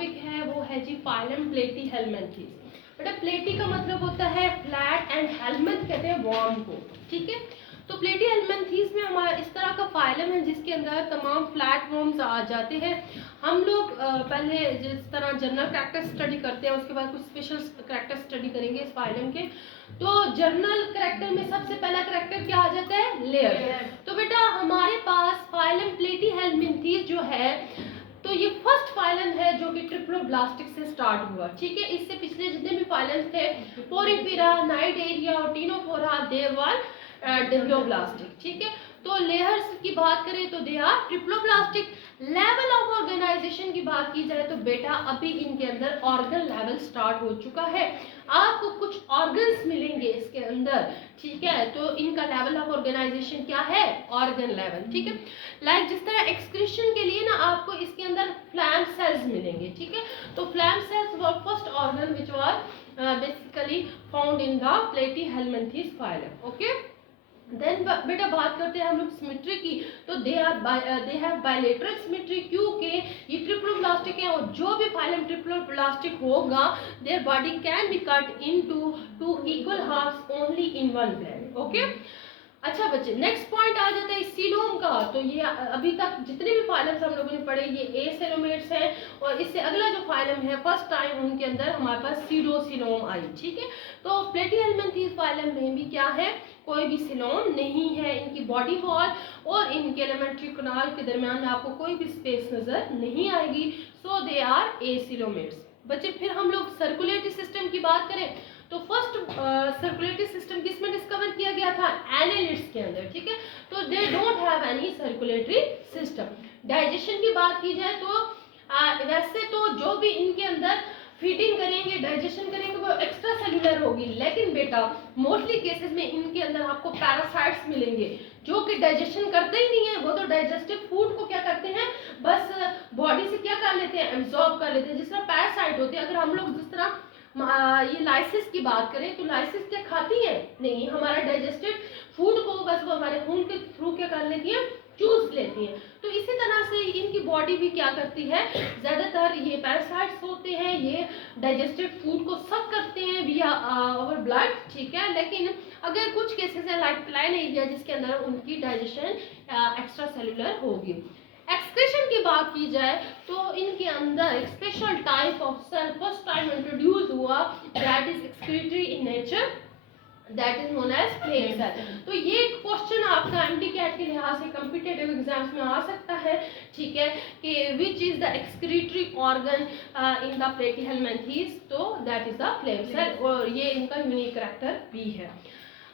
Topic है वो है जी फाइलम प्लेटीहेल्मिन्थेस। बेटा प्लेटी का मतलब होता है फ्लैट एंड हेल्मिन्थ कहते हैं वर्म को, ठीक है। तो प्लेटीहेल्मिन्थेस में हमारा इस तरह का फाइलम है जिसके अंदर तमाम फ्लैट वर्म्स आ जाते हैं। हम लोग पहले जिस तरह जनरल कैरेक्टर स्टडी करते हैं उसके बाद कुछ स्पेशल कैरेक्टर स्टडी करेंगे इस फाइलम के। तो जनरल कैरेक्टर में सबसे पहला कैरेक्टर क्या आ जाता है, लेयर। तो बेटा हमारे पास फाइलम प्लेटीहेल्मिन्थेस जो है तो ये फर्स्ट फाइलम है जो कि ट्रिप्लोब्लास्टिक से स्टार्ट हुआ, ठीक है। इससे पिछले जितने भी फाइलम्स थे पोरीफेरा, नाइडेरिया और टीनोफोरा दे वर डिप्लोब्लास्टिक, ठीक है। तो लेयर्स की बात करें तो they are triploblastic. Level of organisation की बात की जाए तो बेटा अभी इनके अंदर ऑर्गन लेवल स्टार्ट हो चुका है। आपको कुछ ऑर्गन्स मिलेंगे इसके अंदर, ठीक है। तो इनका लेवल ऑफ ऑर्गेनाइजेशन क्या है, ऑर्गन लेवल, ठीक है। लाइक जिस तरह एक्सक्रीशन के लिए ना आपको इसके अंदर फ्लैम सेल्स मिलेंगे, ठीक है। तो flame cells were first organ which were basically found in the platyhelminthes phylum, okay. Then बेटा बात करते हैं हम लोग सिमेट्री की। तो दे हैव बायलेटरल सिमेट्री क्योंकि ये ट्रिप्लोब्लास्टिक है और जो भी फाइलम ट्रिप्लोब्लास्टिक होगा their body can be cut into two equal halves only in one plane, okay. अच्छा बच्चे नेक्स्ट पॉइंट आ जाता है सीलोम का। तो ये अभी तक जितने भी फाइलम्स हम लोगों ने पढ़े ये एसेलोमेट्स हैं और इससे अगला जो फाइलम है फर्स्ट टाइम उनके अंदर हमारे पास सीडोसिलोम आई, ठीक है। तो प्लेटीहेल्मिन्थेस फाइलम में भी क्या है, कोई भी सिलोम नहीं है। इनकी बॉडी वॉल और इनके एलिमेंट्री कैनाल के दरमियान में आपको कोई भी स्पेस नजर नहीं आएगी। सो दे आर एसिलोमेट्स। बच्चे फिर हम लोग सर्कुलेटरी सिस्टम की बात करें तो फर्स्ट सर्कुलेटरी सिस्टम किसमें डिस्कवर किया गया था, एनालिड्स के अंदर, ठीक है। तो they don't have any circulatory system. Digestion की बात की जाए तो वैसे तो जो भी इनके अंदर फीडिंग करेंगे डाइजेशन करेंगे वो एक्स्ट्रा सेलुलर होगी, लेकिन बेटा मोस्टली केसेस में इनके अंदर आपको पैरासाइट्स मिलेंगे जो कि डाइजेशन करते ही नहीं है। वो तो डाइजेस्टिव फूड को क्या करते हैं, बस बॉडी से क्या कर लेते हैं, एब्जॉर्ब कर लेते हैं। जिस तरह पैरासाइट होते हैं, अगर हम लोग जिस तरह ये लाइसिस की बात करें तो लाइसिस क्या खाती है, नहीं, हमारा डाइजेस्टेड फूड को बस वो हमारे खून के थ्रू क्या कर लेती है, चूस लेती है। तो इसी तरह से इनकी बॉडी भी क्या करती है, ज्यादातर ये पैरासाइट्स होते हैं, ये डाइजेस्टेड फूड को सक करते हैं विया आवर ब्लड, ठीक है। लेकिन अगर कुछ केसेस है लाइक प्लाइन एरिया जिसके अंदर उनकी डाइजेशन एक्स्ट्रा सेलुलर होगी। एक्सक्रीशन की बात की जाए तो इनके अंदर एक special type of cell first time introduce हुआ that is excretory in nature, that is known as flame cell. तो ये क्वेश्चन आपका एमडीकैट के लिहाज से कॉम्पिटिटिव एग्जाम्स में आ सकता है, ठीक है, कि which is the excretory organ in the platyhelminthes, तो that is the flame cell और ये इनका यूनिक कैरेक्टर भी है।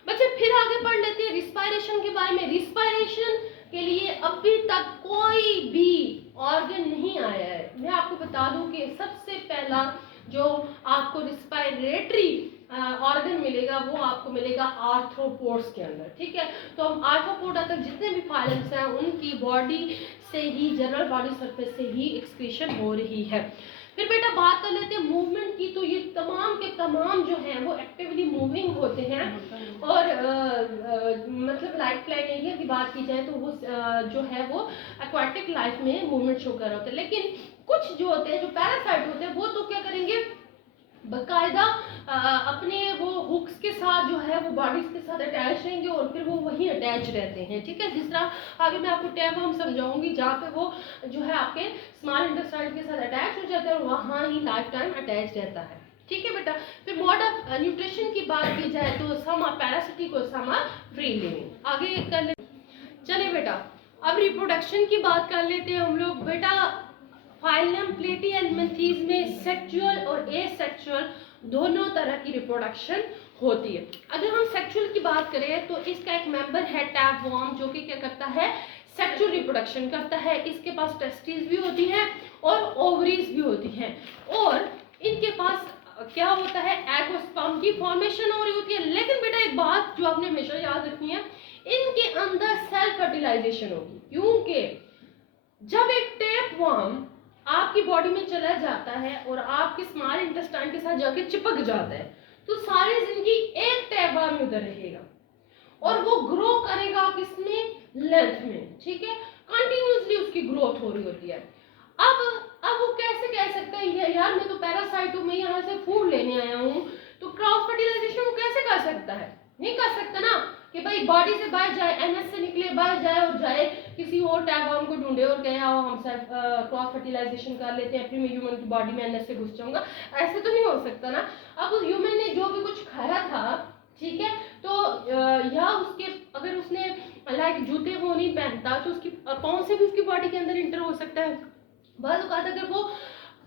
बच्चे फिर आगे पढ़ लेते हैं रिस्पायरेशन के बारे में। रिस्पायरेशन के लिए अभी तक कोई भी ऑर्गन नहीं आया है। मैं आपको बता दूं कि सबसे पहला जो आपको रिस्पायरेटरी ऑर्गन मिलेगा वो आपको मिलेगा आर्थ्रोपोड्स के अंदर, ठीक है। तो हम आर्थ्रोपोडा तक जितने भी फाइलम्स हैं उनकी बॉडी से ही, जनरल बॉडी सरफेस से ही एक्सक्रीशन हो रही है। फिर बेटा बात कर लेते हैं मूवमेंट की। तो ये तमाम के तमाम जो हैं वो एक्टिवली मूविंग होते हैं और मतलब लाइफ प्लान एरिया की बात की जाए तो वो जो है वो एक्वाटिक लाइफ में मूवमेंट शो कर रहे होते हैं। लेकिन कुछ जो होते हैं जो पैरासाइट होते हैं वो तो क्या करेंगे, बकायदा अपने वो हुक्स के साथ जो है वो बॉडीज के साथ अटैच रहेंगे और फिर वो वहीं अटैच रहते हैं, ठीक है। जिस तरह आगे मैं आपको टैबवर्म समझाऊंगी जहाँ पे वो जो है आपके स्मॉल इंटेस्टाइन के साथ अटैच हो जाता है और वहाँ ही लाइफ टाइम अटैच रहता है, ठीक है बेटा। फिर मोड ऑफ न्यूट्रिशन की बात की जाए तो सम आर पैरासिटिक और सम आर फ्री लिविंग। आगे कर ले, चलिए बेटा अब रिप्रोडक्शन की बात कर लेते हैं हम लोग। बेटा फाइलम प्लेटीहेल्मिन्थेस में सेक्सुअल और एसेक्सुअल दोनों तरह की रिप्रोडक्शन होती है। अगर हम सेक्सुअल की बात करें तो इसका एक मेंबर है टैपवर्म जो कि क्या करता है, सेक्सुअल रिप्रोडक्शन करता है। इसके पास टेस्टिस भी होती हैं और ओवरीज भी होती हैं और इनके पास क्या होता है, एग और स्पर्म की फॉर्मेशन हो रही होती है। लेकिन बेटा एक बात जो आपने हमेशा याद रखनी है, इनके अंदर सेल फर्टिलाइजेशन होगी, क्योंकि जब एक टैपवर्म आपकी बॉडी में चला जाता है और आपके स्मॉल इंटेस्टाइन के साथ जाके चिपक जाता है तो सारी जिंदगी एक टैपवर्म में उधर रहेगा और वो ग्रो करेगा किसमें, लेंथ में, ठीक है। कंटिन्यूसली उसकी ग्रोथ हो रही होती है। अब वो कैसे कह सकता है यार मैं तो पैरासाइट हूँ, मैं यहाँ से फूड लेने आया हूँ, तो क्रॉस फर्टिलाइजेशन वो कैसे कर सकता है? नहीं कर सकता ना, कि भाई बॉडी से बाहर जाए, एनएस से निकले बाहर जाए और जाए किसी और टैगवर्म को ढूंढे और कहे आओ हम सेल्फ क्रॉस फर्टिलाइजेशन कर लेते हैं, फिर मैं ह्यूमन की बॉडी में एनएस से घुस जाऊंगा। ऐसे तो नहीं हो सकता ना। अब उस ह्यूमन ने जो भी कुछ खाया था, ठीक है, तो या उसके अगर उसने लाइक जूते वो नहीं पहनता तो उसकी पाँव से भी उसकी बॉडी के अंदर इंटर हो सकता है। बस औकात अगर वो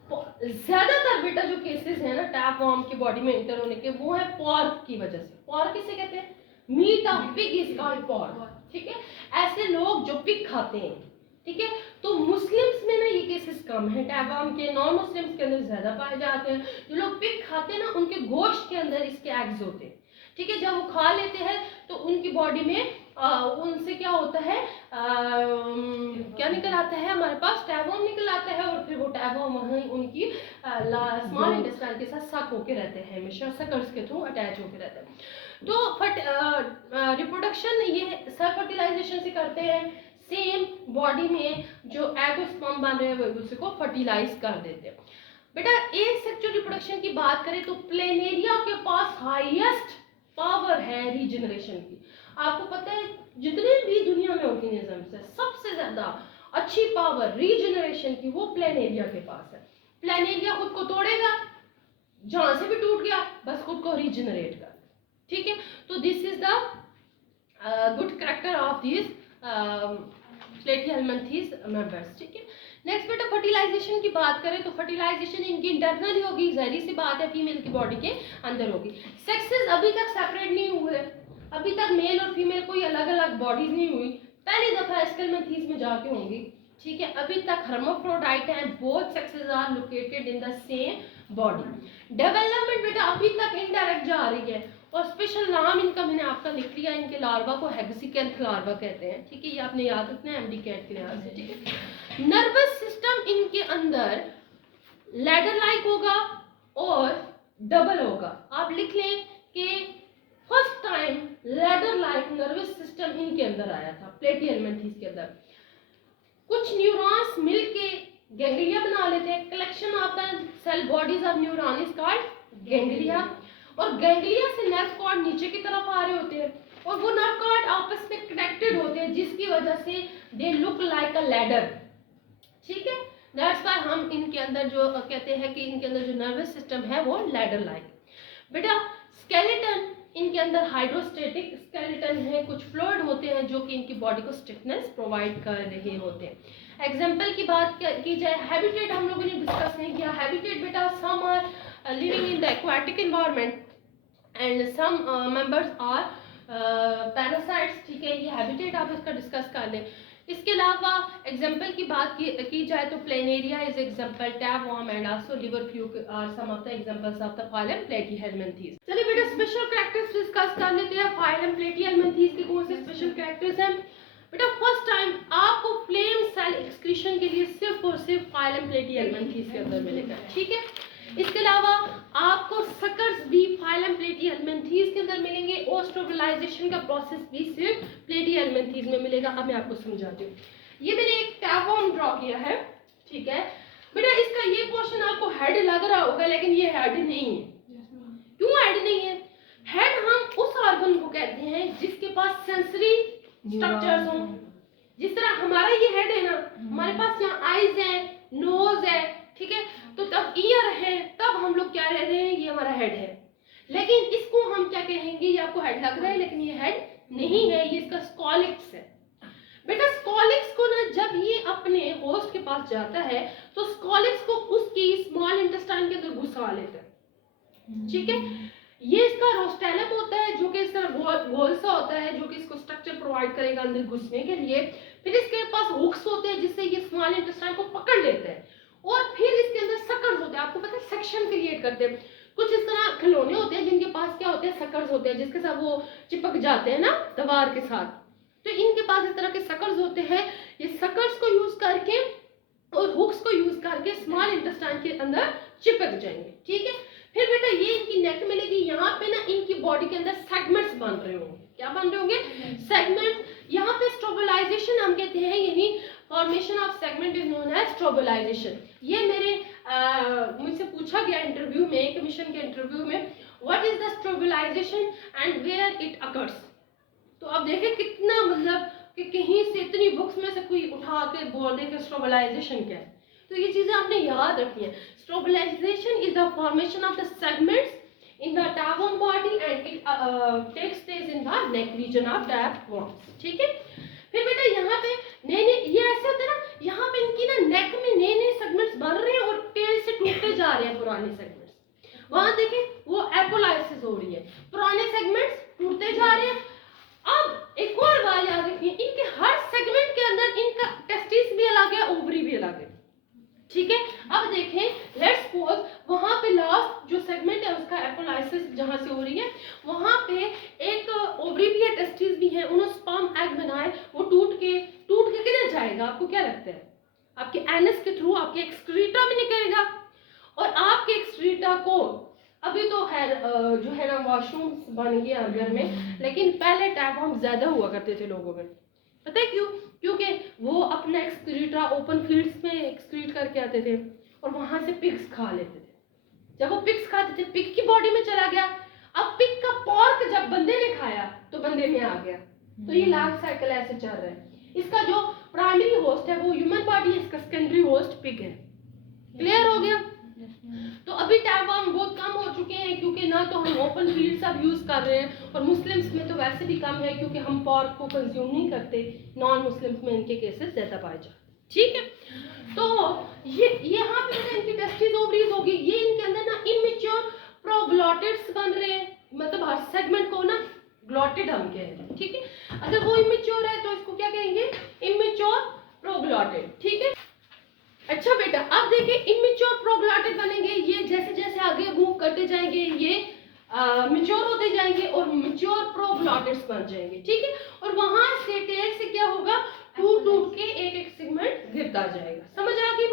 ज्यादातर बेटा जो केसेस है ना टैपवर्म की बॉडी में इंटर होने के, वो है पॉर्क की वजह से। पॉर्क किसे कहते हैं? Meat of pig is called pork, ठीक है। ऐसे लोग जो पिग खाते हैं, ठीक है, तो मुस्लिम्स में ना ये केसेस कम है, टैपवर्म के, नॉन मुस्लिम्स के अंदर ज्यादा पाए जाते हैं। जो लोग पिग खाते हैं ना उनके गोश्त के अंदर इसके एग्स होते हैं, ठीक है। जब वो खा लेते हैं तो उनकी बॉडी में उनसे क्या होता है, क्या निकल आता है हमारे पास, टैबवर्म निकल आता है, और फिर वो टैबवर्म वहीं उनकी स्मॉल इंटेस्टाइन के साथ सक होके रहते हैं, हमेशा सकर्स के थ्रू अटैच होके रहते हैं। तो रिप्रोडक्शन ये सब फर्टिलाइजेशन से करते हैं, सेम बॉडी में जो एग और स्पर्म बन रहे हैं वो एक दूसरे को फर्टिलाइज कर देते हैं। बेटा एक सेक्सुअल रिप्रोडक्शन की बात करें तो प्लेनेरिया के पास हाईएस्ट पावर है रीजनरेशन की। आपको पता है जितने भी दुनिया में ऑर्गेनिजम्स है सबसे ज्यादा अच्छी पावर रीजनरेशन की वो प्लेनेरिया के पास है। प्लेनेरिया खुद को तोड़ेगा, जहां से भी टूट गया बस खुद को रीजनरेट कर, ठीक है। तो this is the good character of this Platyhelminthes members, ठीक है। नेक्स्ट बेटा फर्टिलाइजेशन की बात करें तो फर्टिलाइजेशन इनकी इंटरनल ही होगी, जहरी सी बात है, फीमेल की बॉडी के अंदर होगी। सेक्सेस अभी तक सेपरेट नहीं हुए, अभी तक मेल और फीमेल कोई अलग अलग बॉडीज नहीं हुई, पहली दफा एस्केल्मेंथीज में जाके होंगी, ठीक है। अभी तक hermaphrodite and both sexes are located in the same body. Development बेटा अभी तक इनडायरेक्ट जा रही है, और स्पेशल नाम इनका मैंने आपका लिख लिया, इनके लार्वा को हेक्सिकेंथ लार्वा कहते हैं, ठीक है। ये आपने याद रखना है एमडी कैट के लिहाज से, ठीक है। नर्वस सिस्टम इनके अंदर लैडर लाइक होगा और डबल होगा। आप लिख लें कि first time ladder like nervous system इनके अंदर आया था प्लेटीहेल्मिन्थीज के अंदर। कुछ न्यूरॉन्स मिलके गैंग्लिया बना लेते हैं, collection of the cell bodies of neuron is called ganglia, और गैंग्लिया से नर्व कॉर्ड नीचे की तरफ आ रहे होते हैं, और वो नर्व कॉर्ड आपस में कनेक्टेड होते हैं, जिसकी वजह से they look like a ladder, ठीक है। दैट्स व्हाई हम इनके अंदर जो कहते हैं कि इनके अंदर जो नर्वस सिस्टम है वो लैडर लाइक। बेटा स्केलेटन इनके अंदर हाइड्रोस्टेटिक स्केलेटन है, कुछ फ्लूइड होते हैं जो कि इनकी बॉडी को स्टिफनेस प्रोवाइड कर रहे होते हैं। एग्जाम्पल की बात की जाए, हैबिटेट हम लोगों ने डिस्कस नहीं किया। हैबिटेट बेटा some are living in the aquatic environment and some members are parasites, ठीक है। ये हैबिटेट आप इसका डिस्कस कर लें। इसके अलावा एग्जाम्पल की बात की जाए तो planaria is example, tapeworm and also liver fluke are some of the examples of the phylum platyhelminthes. चलिए बेटा स्पेशल कैरेक्टर्स डिस्कस कर लेते हैं। फाइलम प्लेटीहेल्मिन्थीज के कौन से स्पेशल कैरेक्टर्स हैं? बेटा फर्स्ट टाइम आपको फ्लेम सेल एक्सक्रीशन के लिए सिर्फ और सिर्फ फाइलम प्लेटीहेल्मिन्थीज के अंदर मिलेगा, ठीक है। इसके अलावा आपको सकर्स भी फाइलम प्लेटीहेल्मिन्थीज के अंदर मिलेंगे, और स्टेबलाइजेशन का प्रोसेस भी सिर्फ प्लेटीहेल्मिन्थीज में मिलेगा। अब मैं आपको समझाती हूँ। ये मैंने एक टैबवर्म ड्रॉ किया है, ठीक है। बेटा इसका ये पोर्शन आपको हेड लग रहा होगा, लेकिन ये हेड नहीं है। क्यों हेड नहीं है? हेड हम उस ऑर्गन को कहते हैं जिसके पास सेंसरी स्ट्रक्चर्स हों। जिस तरह हमारा ये हेड है ना, हमारे पास यहाँ आईज है, नोज है, ठीक है, तो तब ईयर है, तब हम लोग क्या रह रहे हैं, ये हमारा हेड है। लेकिन इसको हम क्या कहेंगे, ये आपको हेड लग रहा है लेकिन ये हेड नहीं है, ये इसका स्कॉलिक्स है। बेटा स्कॉलिक्स को ना जब ये अपने होस्ट के पास जाता है तो स्कॉलिक्स को उसकी स्मॉल इंटेस्टाइन के अंदर घुसा लेता है, ठीक है। ये इसका रोस्टेलम होता है जो कि इस तरह गोल सा होता है, जो कि इसको स्ट्रक्चर प्रोवाइड करेगा अंदर घुसने के लिए। फिर इसके पास हुक्स होते हैं जिससे ये स्मॉल इंटेस्टाइन को पकड़ लेते हैं, और फिर इसके अंदर सकर्स होते हैं। आपको पता है सेक्शन क्रिएट करते हैं। कुछ इस तरह खिलौने होते हैं जिनके पास क्या होते हैं, सकर्स होते हैं, जिसके साथ वो चिपक जाते हैं ना दीवार के साथ। तो इनके पास इस तरह के सकर्स होते हैं। ये सकर्स को यूज करके और हुक्स को यूज करके स्मॉल इंटेस्टाइन के अंदर चिपक जाएंगे, ठीक है। फिर बेटा ये इनकी नेक मिलेगी, यहाँ पे ना इनकी बॉडी के अंदर सेगमेंट्स बन रहे होंगे। क्या बन रहे होंगे? सेगमेंट। यहाँ पे स्ट्रोबलाइजेशन हम कहते हैं, यानी formation of segment is known as strobilization. ये मेरे मुझसे पूछा गया इंटरव्यू में, कमीशन के इंटरव्यू में, what is the stabilisation and where it occurs. तो अब देखें कितना मतलब कि कहीं से इतनी बुक्स में से कोई उठा के बोल दे कि स्टेबलाइजेशन क्या है। तो ये चीजें आपने याद रखनी है। Stabilisation is the formation of the segments in the tapeworm body and it takes place in the neck region of tapeworms। ठीक है। फिर बेटा यहाँ पे नए नए ये ऐसे होता है ना, यहाँ पे इनकी ना नेक में नए नए सेगमेंट्स बन रहे हैं और टेल से टूटते जा रहे हैं पुराने सेगमेंट्स। वहां देखें वो एपोलाइसिस हो रही है, पुराने सेगमेंट्स टूटते जा रहे हैं। अब एक और बात याद रखिए, इनके हर सेगमेंट के अंदर इनका टेस्टिस भी अलग है, ओवरी भी अलग है। ठीक है। अब देखें लेट्स सपोज वहां पे लास्ट जो सेगमेंट है उसका एपोलाइसिस जहां से हो रही है, वहां पे एक ओवरी भी है, टेस्टिस भी है, उन्होंने स्पर्म एग बनाए, वो टूट के किधर जाएगा? आपको क्या लगता है? आपके एनस के थ्रू आपके एक्सक्रीटा में निकलेगा। और आपके एक्सक्रीटा को अभी तो है जो है ना वॉशरूम बन गया घर में, लेकिन पहले टैपवर्म ज्यादा हुआ करते थे लोगों में। पता है क्यों? क्योंकि वो अपना एक्सक्रीटा ओपन फील्ड्स में एक्सक्रीट करके आते थे और वहां से पिग्स खा लेते थे। जब वो पिग्स खाते थे, पिग की बॉडी में चला गया। अब पिग का पॉर्क जब बंदे ने खाया तो बंदे में आ गया। तो ये लाइफ साइकिल ऐसे चल रहा है। इसका जो प्राइमरी होस्ट है वो ह्यूमन बॉडी है, इसका सेकेंडरी होस्ट पिग है। क्लियर हो गया? तो अभी टैपवर्म बहुत कम हो चुके हैं क्योंकि ना तो हम ओपन फील्ड सब यूज कर रहे हैं, और मुस्लिम्स में तो वैसे भी कम है क्योंकि हम पॉर्क को कंज्यूम नहीं करते। नॉन मुस्लिम्स में इनके केसेस ज्यादा पाए जाते। ठीक है। तो ये यहाँ पे इनकी टेस्टिस ओवरीज होगी, ये इनके अंदर ना इमेच्योर प्रोग्लॉटिड्स बन रहे हैं, मतलब हर सेगमेंट को ना ग्लॉटिड हम कहते हैं। ठीक है। अगर वो इमेच्योर है तो इसको क्या कहेंगे? Immature proglottid. ठीक है। अच्छा बेटा अब देखिए इमेच्योर प्रोग्लॉटिड बनेंगे, ये जैसे जैसे आगे मूव करते जाएंगे ये मैच्योर होते जाएंगे और मैच्योर प्रोग्लॉटिड्स बन जाएंगे। ठीक है। और वहां से टेल से क्या होगा? टूट टूट के एक एक सेगमेंट गिरता जाएगा। समझ आ गई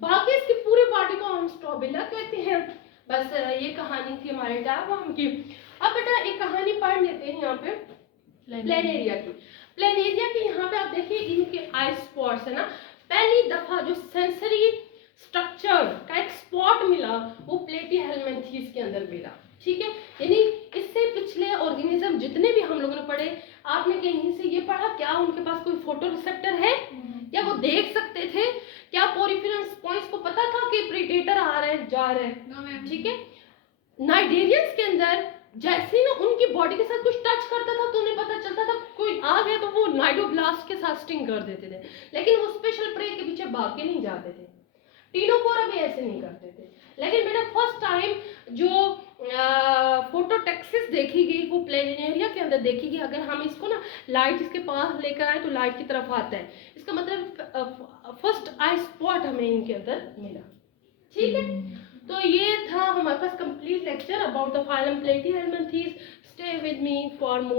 बाकी इसकी पूरी बॉडी को हम स्ट्रोबिला कहते हैं। बस ये कहानी थी हमारे टैपवर्म की। अब बेटा एक कहानी पढ़ लेते हैं यहाँ पे प्लेनेरिया की। प्लेनेरिया के यहाँ पे आप देखिए इनके आई स्पॉट्स है ना, पहली दफा जो सेंसरी स्ट्रक्चर का एक स्पॉट मिला वो प्लेटीहेल्मिन्थीज के अंदर मिला। ठीक है। यानी इससे पिछले ऑर्गेनिज्म जितने भी हम लोगों ने पढ़े, आपने कहीं से ये पढ़ा क्या उनके पास कोई फोटो रिसेप्टर है? क्या वो देख सकते थे? क्या पोरिफेरस पॉइंट्स को पता था कि प्रीडेटर आ रहे हैं जा रहे हैं? ठीक है। नाइडेरियंस के अंदर जैसे ना उनकी बॉडी के साथ कुछ टच करता था तो उन्हें पता चलता था कोई आ गया, तो वो नाइडोब्लास्ट के साथ स्टिंग कर देते थे, लेकिन वो स्पेशल प्रे के पीछे भाग के नहीं जाते थे। टीनोफोरा भी ऐसे नहीं करते थे। लेकिन बेटा फर्स्ट टाइम जो फोटोटेक्सिस देखी गई वो प्लेनेरिया के अंदर देखी गई। अगर हम इसको ना लाइट इसके पास लेकर आए तो लाइट की तरफ आता है, इसका मतलब फर्स्ट आई स्पॉट हमें इनके अंदर मिला। ठीक है। तो ये था हमारे पास complete lecture about the phylum platyhelminthes. Stay with me for more.